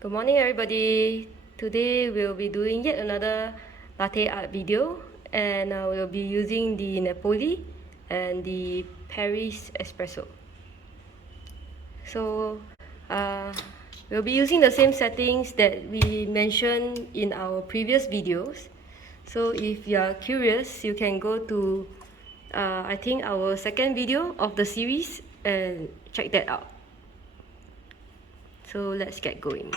Good morning everybody. Today we'll be doing yet another latte art video, and we'll be using the Napoli and the Paris espresso. So we'll be using the same settings that we mentioned in our previous videos. So if you are curious, you can go to I think our second video of the series and check that out. So let's get going.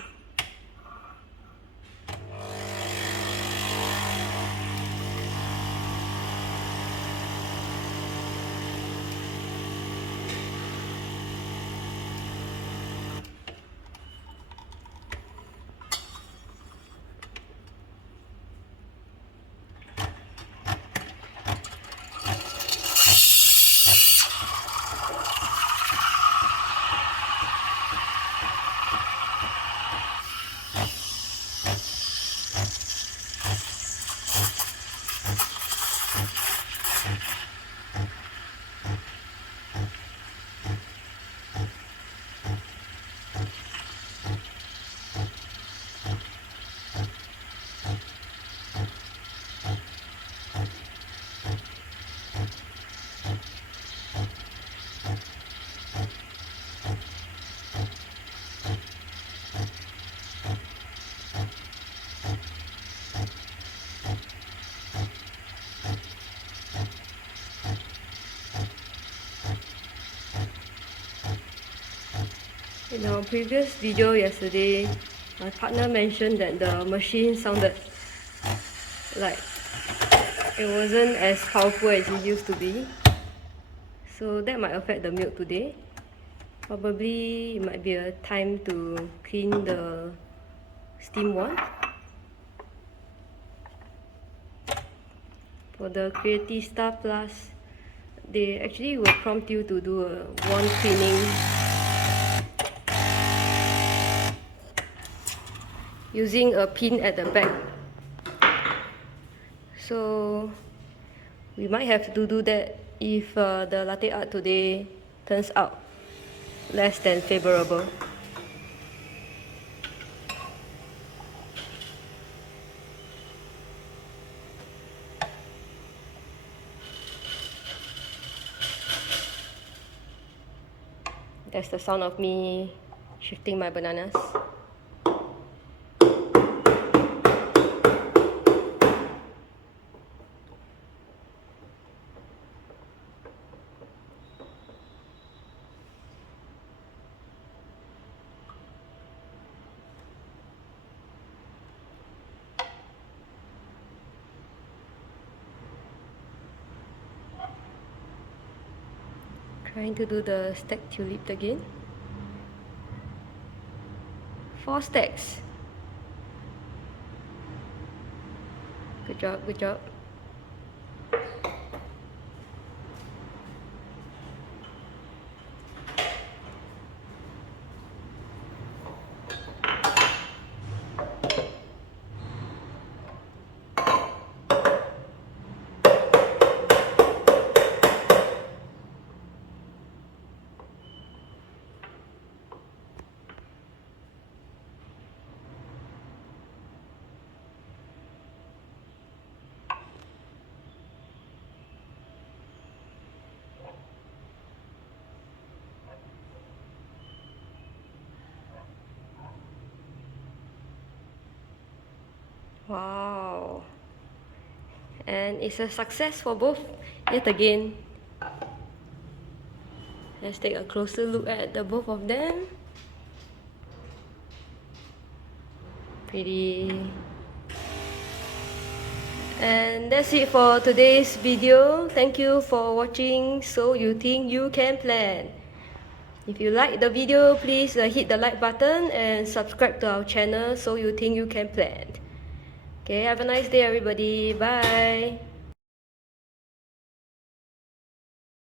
In our previous video yesterday, my partner mentioned that the machine sounded like it wasn't as powerful as it used to be. So that might affect the milk today. Probably it might be a time to clean the steam wand. For the Creatista Plus, they actually will prompt you to do a wand cleaning using a pin at the back. So we might have to do that if the latte art today turns out less than favorable. That's the sound of me shifting my bananas. Trying to do the stack tulip again. 4 stacks. Good job, good job. Wow, and it's a success for both yet again. Let's take a closer look at the both of them. Pretty. And that's it for today's video. Thank you for watching So You Think You Can Plan. If you like the video, please hit the like button and subscribe to our channel So You Think You Can Plan. Okay, have a nice day everybody. Bye.